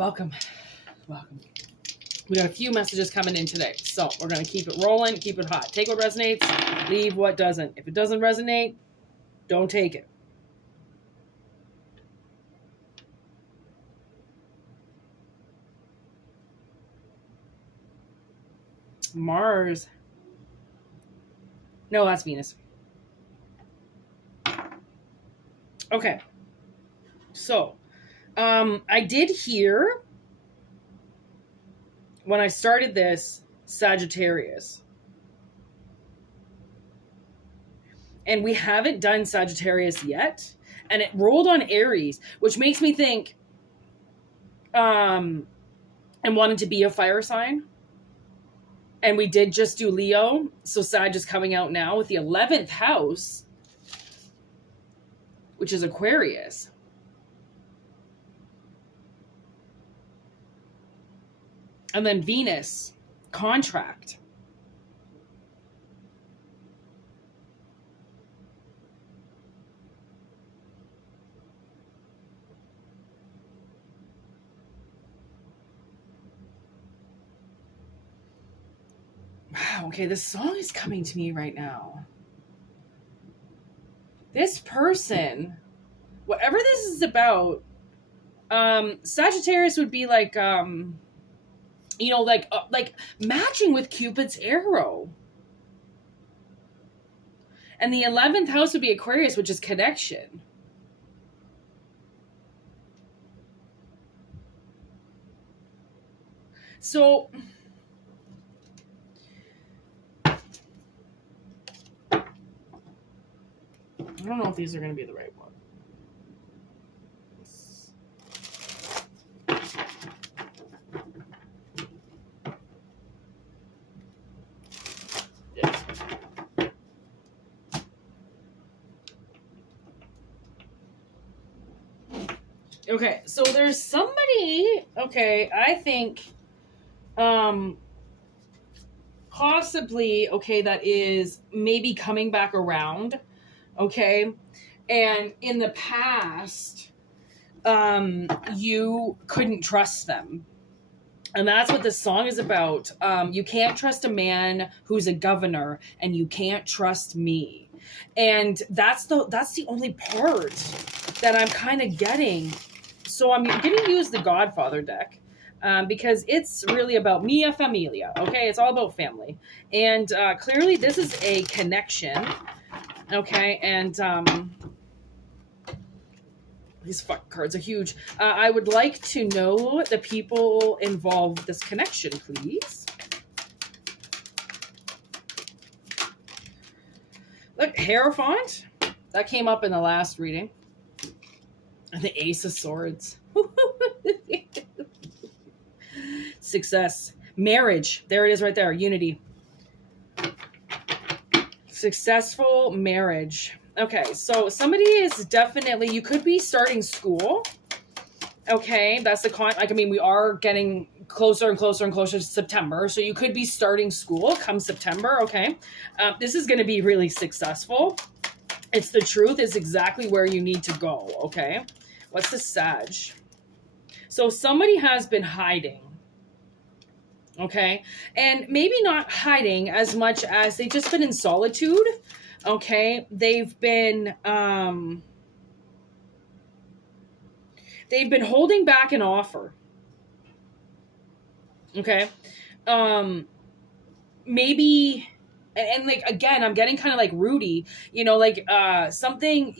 Welcome. Welcome. We got a few messages coming in today, so we're going to keep it rolling, keep it hot. Take what resonates, leave what doesn't. If it doesn't resonate, don't take it. Mars. No, that's Venus. Okay. So, I did hear when I started this Sagittarius. And we haven't done Sagittarius yet. And it rolled on Aries, which makes me think and wanted to be a fire sign. And we did just do Leo. So Sag is coming out now with the 11th house, which is Aquarius. And then Venus, contract. Wow, okay, this song is coming to me right now. This person, whatever this is about, Sagittarius would be like, like matching with Cupid's arrow. And the 11th house would be Aquarius, which is connection. So I don't know if these are going to be the right one. Okay, so there's somebody, okay, I think, possibly, okay, that is maybe coming back around, okay, and in the past, you couldn't trust them. And that's what this song is about. You can't trust a man who's a governor, and you can't trust me. And that's the only part that I'm kind of getting. So I'm going to use the Godfather deck because it's really about Mia Familia, okay? It's all about family. And clearly this is a connection, okay? And these fuck cards are huge. I would like to know the people involved with this connection, please. Look, Hierophant. That came up in the last reading. The Ace of Swords. Success. Marriage. There it is right there. Unity. Successful marriage. Okay, so somebody is definitely, you could be starting school. Okay, that's we are getting closer and closer and closer to September. So you could be starting school come September, okay? This is going to be really successful. It's the truth. It's exactly where you need to go, okay? What's the Sag? So somebody has been hiding, okay? And maybe not hiding as much as they've just been in solitude, okay? They've been holding back an offer, okay? Maybe... And like, again, I'm getting kind of like Rudy, something,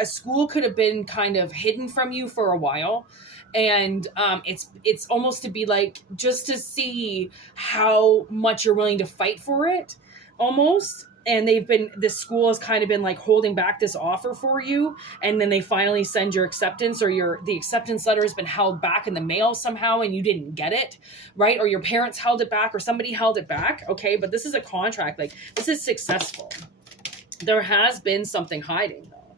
a school could have been kind of hidden from you for a while. And it's almost to be like, just to see how much you're willing to fight for it almost. And this school has kind of been like holding back this offer for you. And then they finally send your acceptance, or the acceptance letter has been held back in the mail somehow and you didn't get it, right? Or your parents held it back or somebody held it back. Okay. But this is a contract. Like, this is successful. There has been something hiding though.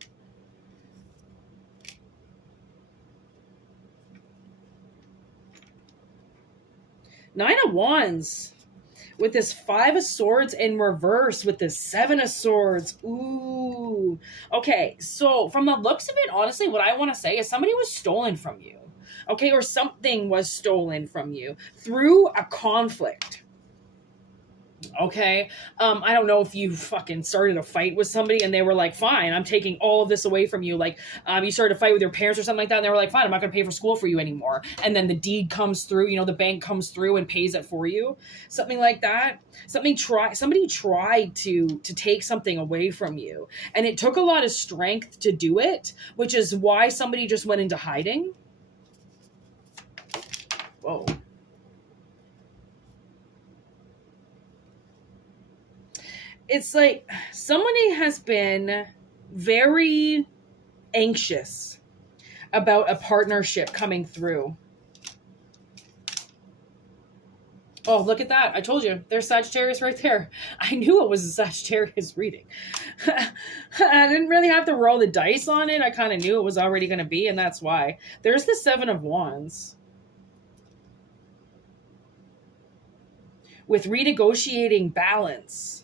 Nine of Wands. With this 5 of Swords in reverse with this 7 of Swords. Ooh. Okay, so from the looks of it, honestly, what I want to say is somebody was stolen from you. Okay, or something was stolen from you through a conflict. Okay. I don't know if you fucking started a fight with somebody and they were like, fine, I'm taking all of this away from you. Like, you started a fight with your parents or something like that. And they were like, fine, I'm not going to pay for school for you anymore. And then the deed comes through, the bank comes through and pays it for you. Something like that. Somebody tried to take something away from you. And it took a lot of strength to do it, which is why somebody just went into hiding. Whoa. It's like somebody has been very anxious about a partnership coming through. Oh, look at that. I told you. There's Sagittarius right there. I knew it was a Sagittarius reading. I didn't really have to roll the dice on it. I kind of knew it was already going to be, and that's why. There's the 7 of Wands. With renegotiating balance.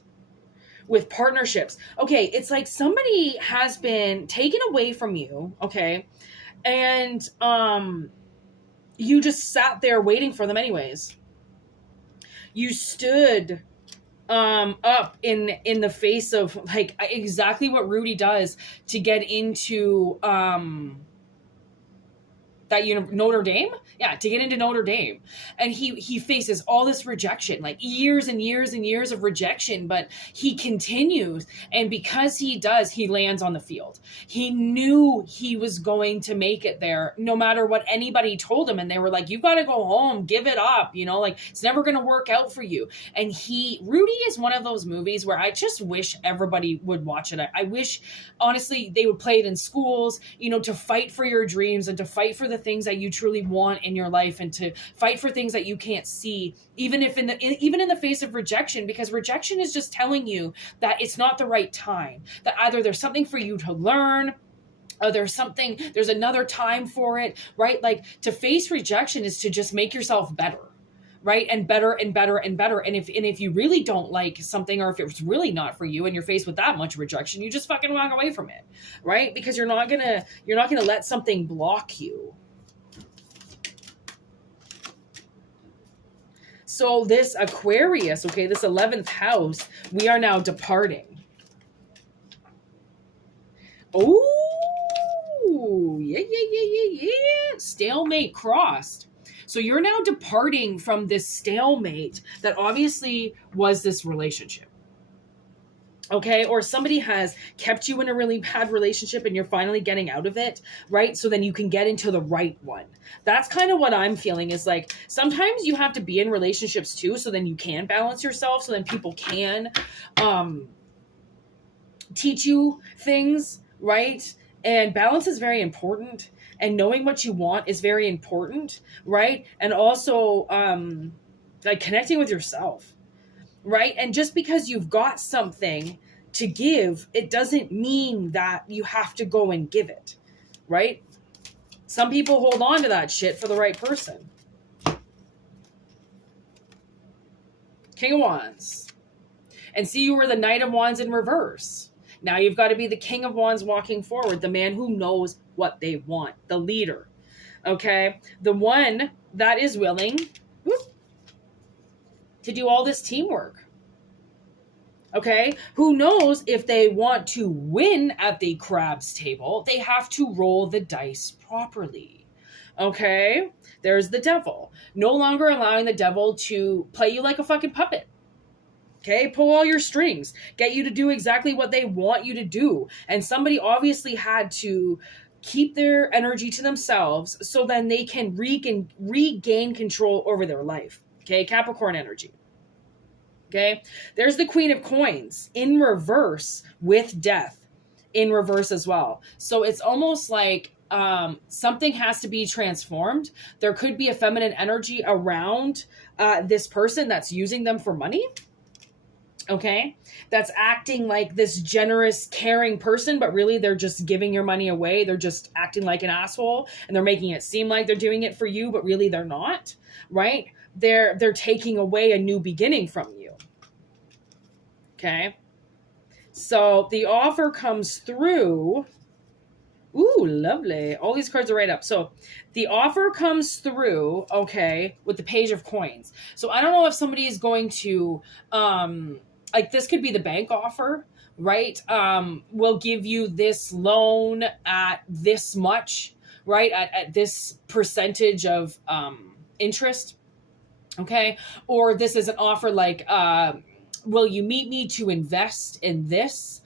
With partnerships. Okay, it's like somebody has been taken away from you, okay? And you just sat there waiting for them anyways. You stood up in the face of like exactly what Rudy does to get into Notre Dame? Yeah, to get into Notre Dame. And he faces all this rejection, like years and years and years of rejection, but he continues. And because he does, he lands on the field. He knew he was going to make it there, no matter what anybody told him. And they were like, you've got to go home, give it up, like it's never going to work out for you. And Rudy is one of those movies where I just wish everybody would watch it. I wish, honestly, they would play it in schools, to fight for your dreams and to fight for the things that you truly want in your life and to fight for things that you can't see, even in the face of rejection, because rejection is just telling you that it's not the right time, that either there's something for you to learn, or there's another time for it, right? Like to face rejection is to just make yourself better. Right? And better and better and better. And if you really don't like something, or if it's really not for you and you're faced with that much rejection, you just fucking walk away from it. Right? Because you're not gonna let something block you. So this Aquarius, okay, this 11th house, we are now departing. Oh, yeah. Stalemate crossed. So you're now departing from this stalemate that obviously was this relationship. Okay, or somebody has kept you in a really bad relationship and you're finally getting out of it, right? So then you can get into the right one. That's kind of what I'm feeling, is like sometimes you have to be in relationships too, so then you can balance yourself, so then people can teach you things, right? And balance is very important, and knowing what you want is very important, right? And also like connecting with yourself. Right? And just because you've got something to give, it doesn't mean that you have to go and give it. Right? Some people hold on to that shit for the right person. King of Wands. And see, you were the Knight of Wands in reverse. Now you've got to be the King of Wands walking forward, the man who knows what they want, the leader. Okay? The one that is willing to do all this teamwork. Okay? Who knows if they want to win at the craps table, they have to roll the dice properly. Okay? There's the devil. No longer allowing the devil to play you like a fucking puppet. Okay? Pull all your strings. Get you to do exactly what they want you to do. And somebody obviously had to keep their energy to themselves so then they can regain control over their life. Okay, Capricorn energy. Okay, there's the Queen of Coins in reverse with death in reverse as well. So it's almost like something has to be transformed. There could be a feminine energy around this person that's using them for money. Okay, that's acting like this generous, caring person, but really they're just giving your money away. They're just acting like an asshole, and they're making it seem like they're doing it for you, but really they're not, right? They're taking away a new beginning from you. Okay, so the offer comes through Ooh, lovely. All these cards are right up. So the offer comes through, okay, with the page of coins. So I don't know if somebody is going to, like this could be the bank offer, right? We'll give you this loan at this much, right? At this percentage of interest, okay? Or this is an offer like, will you meet me to invest in this?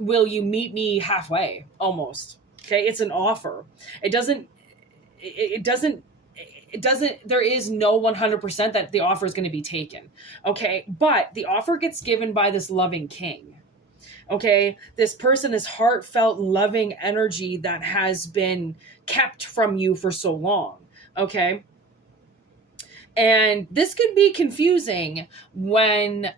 Will you meet me halfway almost? Okay, it's an offer. It doesn't there is no 100% that the offer is going to be taken. Okay, but the offer gets given by this loving king. Okay, this person, this heartfelt loving energy that has been kept from you for so long. Okay, and this could be confusing when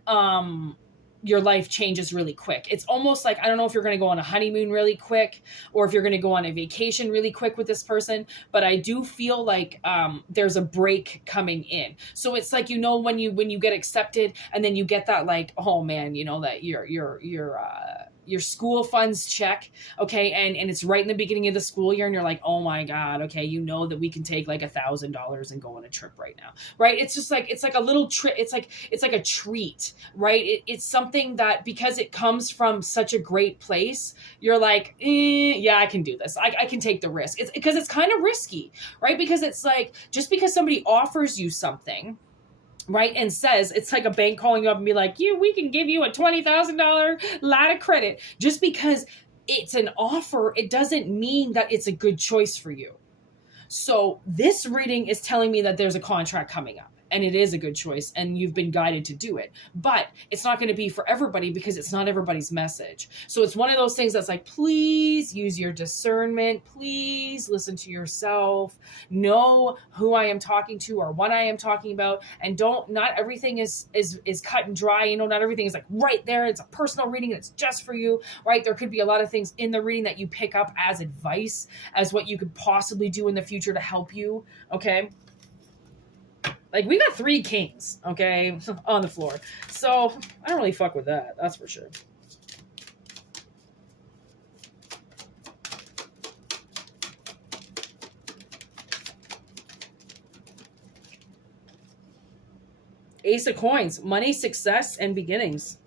your life changes really quick. It's almost like, I don't know if you're going to go on a honeymoon really quick or if you're going to go on a vacation really quick with this person, but I do feel like there's a break coming in. So it's like, when you get accepted and then you get that like, oh man, that your school funds check, okay, and it's right in the beginning of the school year and you're like, oh my god, okay, that we can take like $1,000 and go on a trip right now, right? It's just like, it's like a little trip, it's like a treat, right? It's something that, because it comes from such a great place, you're like, yeah, I can do this, I can take the risk. It's because it's kind of risky, right? Because it's like, just because somebody offers you something, right, and says, it's like a bank calling you up and be like, we can give you a $20,000 line of credit. Just because it's an offer, it doesn't mean that it's a good choice for you. So this reading is telling me that there's a contract coming up and it is a good choice and you've been guided to do it, but it's not going to be for everybody because it's not everybody's message. So it's one of those things that's like, please use your discernment, please listen to yourself, know who I am talking to or what I am talking about, and not everything is cut and dry. Not everything is like right there. It's a personal reading and it's just for you, right? There could be a lot of things in the reading that you pick up as advice, as what you could possibly do in the future to help you, okay? Like, we got 3 kings, okay, on the floor. So, I don't really fuck with that. That's for sure. Ace of Coins. Money, success, and beginnings.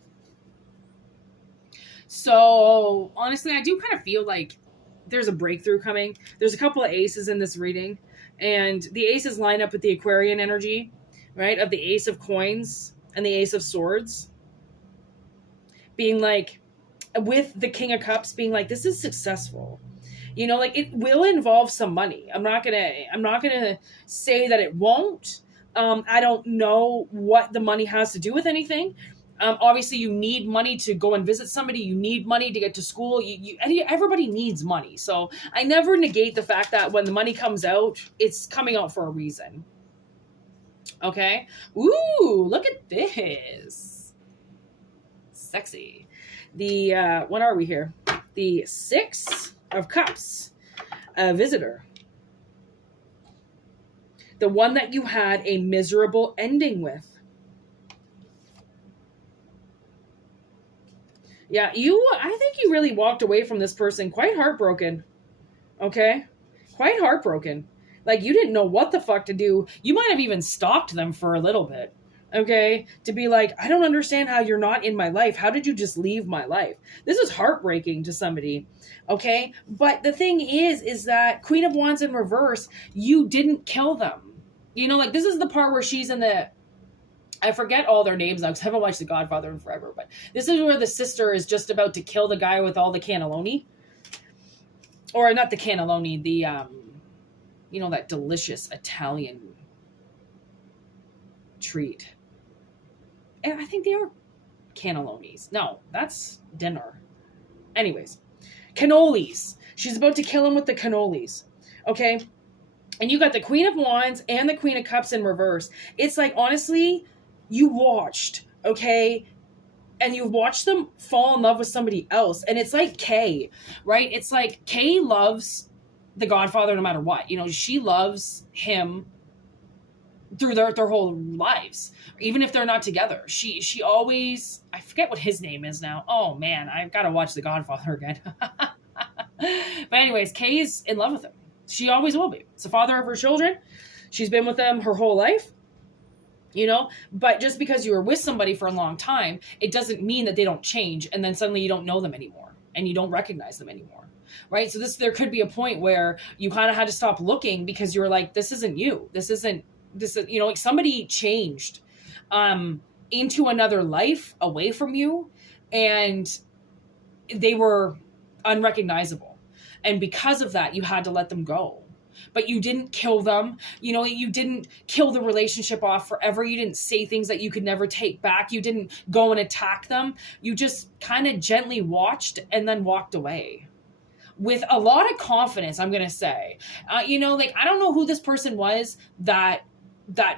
So, honestly, I do kind of feel like there's a breakthrough coming. There's a couple of aces in this reading. And the aces line up with the Aquarian energy, right? Of the Ace of Coins and the Ace of Swords. Being like, with the King of Cups being like, this is successful. Like, it will involve some money. I'm not gonna say that it won't. I don't know what the money has to do with anything. Obviously, you need money to go and visit somebody. You need money to get to school. Everybody needs money. So I never negate the fact that when the money comes out, it's coming out for a reason. Okay? Ooh, look at this. Sexy. What are we here? The 6 of Cups. A visitor. The one that you had a miserable ending with. Yeah, I think you really walked away from this person quite heartbroken. Okay? Quite heartbroken. Like, you didn't know what the fuck to do. You might have even stalked them for a little bit. Okay? To be like, I don't understand how you're not in my life. How did you just leave my life? This is heartbreaking to somebody. Okay? But the thing is that Queen of Wands in reverse, you didn't kill them. Like, this is the part where she's in the... I forget all their names now because I haven't watched The Godfather in forever, but this is where the sister is just about to kill the guy with all the cannelloni. Or not the cannelloni, the, that delicious Italian treat. And I think they are cannellonis. No, that's dinner. Anyways, cannolis. She's about to kill him with the cannolis. Okay? And you got the Queen of Wands and the Queen of Cups in reverse. It's like, honestly... You watched, okay? And you watched them fall in love with somebody else. And it's like Kay, right? It's like Kay loves the Godfather no matter what. She loves him through their whole lives. Even if they're not together. She always... I forget what his name is now. Oh, man. I've got to watch The Godfather again. But anyways, Kay's in love with him. She always will be. It's the father of her children. She's been with them her whole life. You know, but just because you were with somebody for a long time, it doesn't mean that they don't change and then suddenly you don't know them anymore and you don't recognize them anymore. Right? So there could be a point where you kind of had to stop looking because you were like, this isn't you. This is, you know, like somebody changed into another life away from you and they were unrecognizable. And because of that, you had to let them go. But you didn't kill them. You know, you didn't kill the relationship off forever. You didn't say things that you could never take back. You didn't go and attack them. You just kind of gently watched and then walked away with a lot of confidence, I'm going to say. You know, like, I don't know who this person was that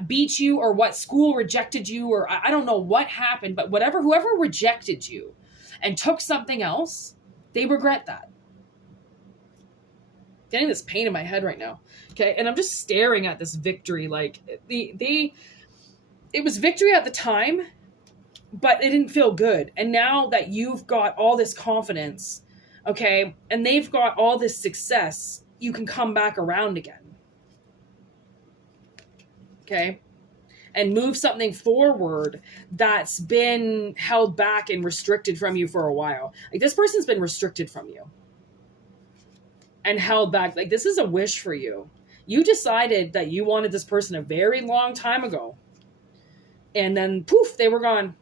beat you or what school rejected you or I don't know what happened, but whoever rejected you and took something else, they regret that. Getting this pain in my head right now. Okay. And I'm just staring at this victory. Like it was victory at the time, but it didn't feel good. And now that you've got all this confidence, okay, and they've got all this success, you can come back around again. Okay. And move something forward that's been held back and restricted from you for a while. Like this person's been restricted from you. And held back. Like, this is a wish for you. You decided that you wanted this person a very long time ago. And then, poof, they were gone.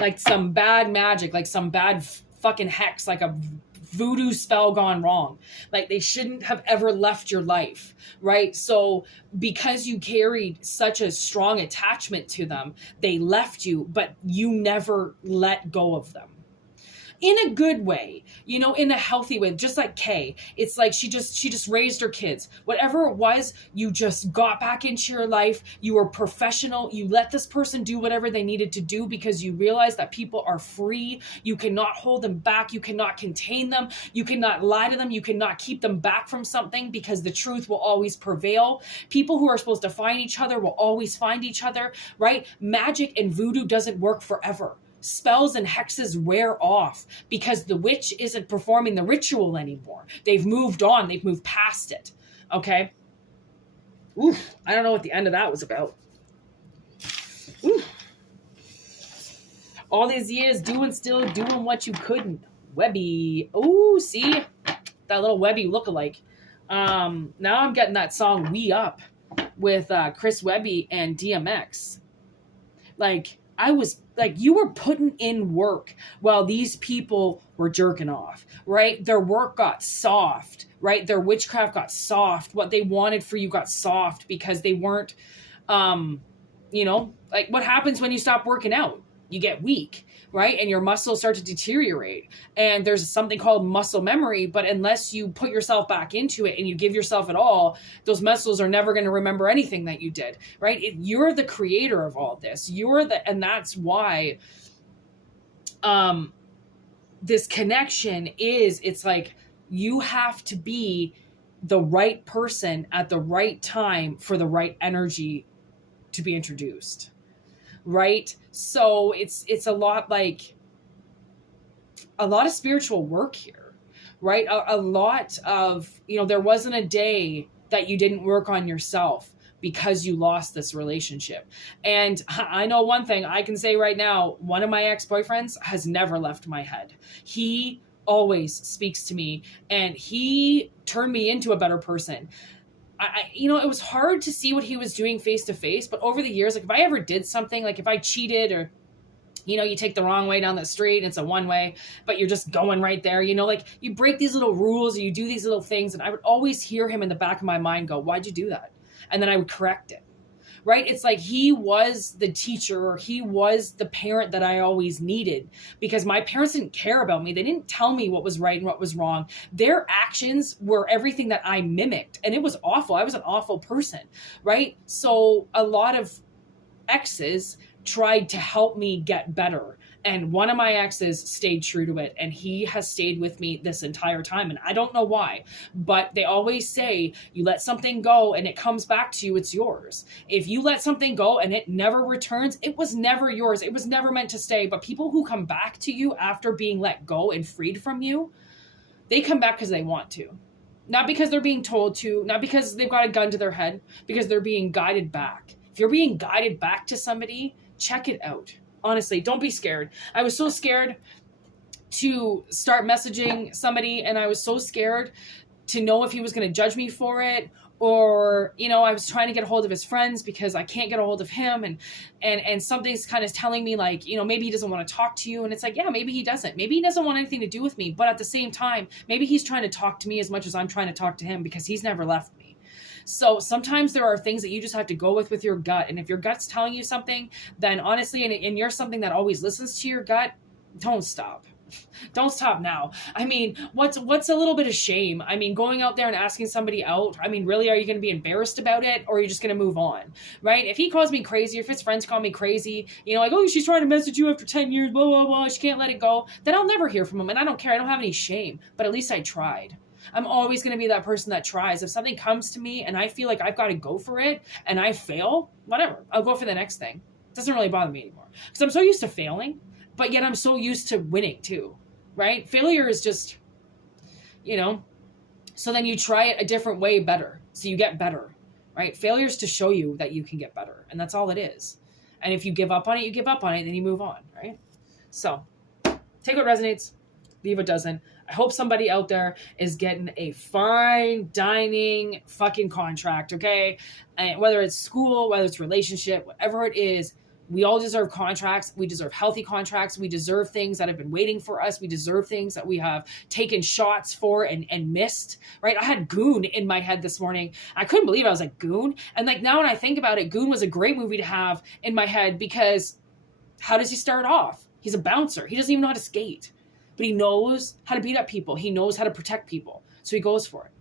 Like some bad magic, like some bad fucking hex, like a voodoo spell gone wrong. Like, they shouldn't have ever left your life, right? So, because you carried such a strong attachment to them, they left you, but you never let go of them. In a good way, you know, in a healthy way, just like Kay. It's like she just raised her kids. Whatever it was, you just got back into your life. You were professional. You let this person do whatever they needed to do because you realized that people are free. You cannot hold them back. You cannot contain them. You cannot lie to them. You cannot keep them back from something because the truth will always prevail. People who are supposed to find each other will always find each other, right? Magic and voodoo doesn't work forever. Spells and hexes wear off because the witch isn't performing the ritual anymore. They've moved on. They've moved past it. Okay. Oof. I don't know what the end of that was about. Oof. All these years still doing what you couldn't. Webby. Ooh, see? That little Webby lookalike. Now I'm getting that song We Up with Chris Webby and DMX. Like, I was like, you were putting in work while these people were jerking off, right? Their work got soft, right? Their witchcraft got soft. What they wanted for you got soft because they weren't, you know, like what happens when you stop working out? You get weak, right? And your muscles start to deteriorate. And there's something called muscle memory, but unless you put yourself back into it and you give yourself it all, those muscles are never going to remember anything that you did, right? You're the creator of all this. And that's why this connection it's like you have to be the right person at the right time for the right energy to be introduced. Right? So it's a lot of spiritual work here, right? A lot of, you know, there wasn't a day that you didn't work on yourself because you lost this relationship. And I know one thing I can say right now, one of my ex-boyfriends has never left my head. He always speaks to me and he turned me into a better person. You know, it was hard to see what he was doing face to face, but over the years, like if I ever did something, like if I cheated or, you know, you take the wrong way down the street, and it's a one way, but you're just going right there, you know, like you break these little rules, or you do these little things. And I would always hear him in the back of my mind go, why'd you do that? And then I would correct it. Right? It's like he was the teacher or he was the parent that I always needed because my parents didn't care about me. They didn't tell me what was right and what was wrong. Their actions were everything that I mimicked and it was awful. I was an awful person, right? So a lot of exes tried to help me get better. And one of my exes stayed true to it. And he has stayed with me this entire time. And I don't know why, but they always say you let something go and it comes back to you, it's yours. If you let something go and it never returns, it was never yours. It was never meant to stay. But people who come back to you after being let go and freed from you, they come back because they want to. Not because they're being told to, not because they've got a gun to their head, because they're being guided back. If you're being guided back to somebody, check it out. Honestly, don't be scared. I was so scared to start messaging somebody, and I was so scared to know if he was going to judge me for it, or, you know, I was trying to get a hold of his friends because I can't get a hold of him, and something's kind of telling me, like, you know, maybe he doesn't want to talk to you. And it's like, yeah, maybe he doesn't. Maybe he doesn't want anything to do with me. But at the same time, maybe he's trying to talk to me as much as I'm trying to talk to him, because he's never left me. So sometimes there are things that you just have to go with your gut. And if your gut's telling you something, then honestly, and you're something that always listens to your gut, don't stop. Don't stop now. I mean, what's a little bit of shame? I mean, going out there and asking somebody out, I mean, really, are you going to be embarrassed about it, or are you just going to move on, right? If he calls me crazy, if his friends call me crazy, you know, like, oh, she's trying to message you after 10 years, blah, blah, blah, she can't let it go, then I'll never hear from him. And I don't care. I don't have any shame, but at least I tried. I'm always going to be that person that tries. If something comes to me and I feel like I've got to go for it and I fail, whatever, I'll go for the next thing. It doesn't really bother me anymore, because I'm so used to failing. But yet I'm so used to winning too, right? Failure is just, you know, so then you try it a different way better. So you get better, right? Failure is to show you that you can get better. And that's all it is. And if you give up on it, you give up on it, then you move on, right? So take what resonates, leave what doesn't. I hope somebody out there is getting a fine dining fucking contract, okay? And whether it's school, whether it's relationship, whatever it is, we all deserve contracts. We deserve healthy contracts. We deserve things that have been waiting for us. We deserve things that we have taken shots for and missed, right? I had Goon in my head this morning. I couldn't believe it. I was like, Goon? And like, now when I think about it, Goon was a great movie to have in my head, because how does he start off? He's a bouncer. He doesn't even know how to skate, but he knows how to beat up people. He knows how to protect people. So he goes for it,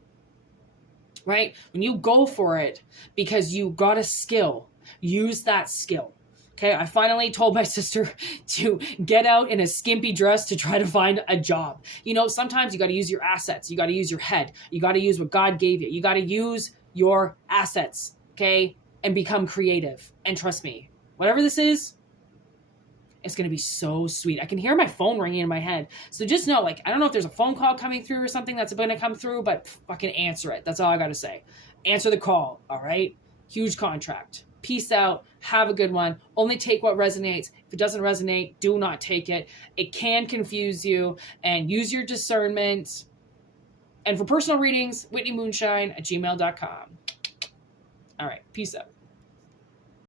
right? When you go for it because you got a skill, use that skill. Okay, I finally told my sister to get out in a skimpy dress to try to find a job. You know, sometimes you got to use your assets. You got to use your head. You got to use what God gave you. You got to use your assets, okay, and become creative. And trust me, whatever this is, it's going to be so sweet. I can hear my phone ringing in my head. So just know, like, I don't know if there's a phone call coming through or something that's going to come through, but fucking answer it. That's all I got to say. Answer the call, all right? Huge contract. Peace out. Have a good one. Only take what resonates. If it doesn't resonate, do not take it. It can confuse you, and use your discernment. And for personal readings, whitneymoonshine@gmail.com. All right. Peace out.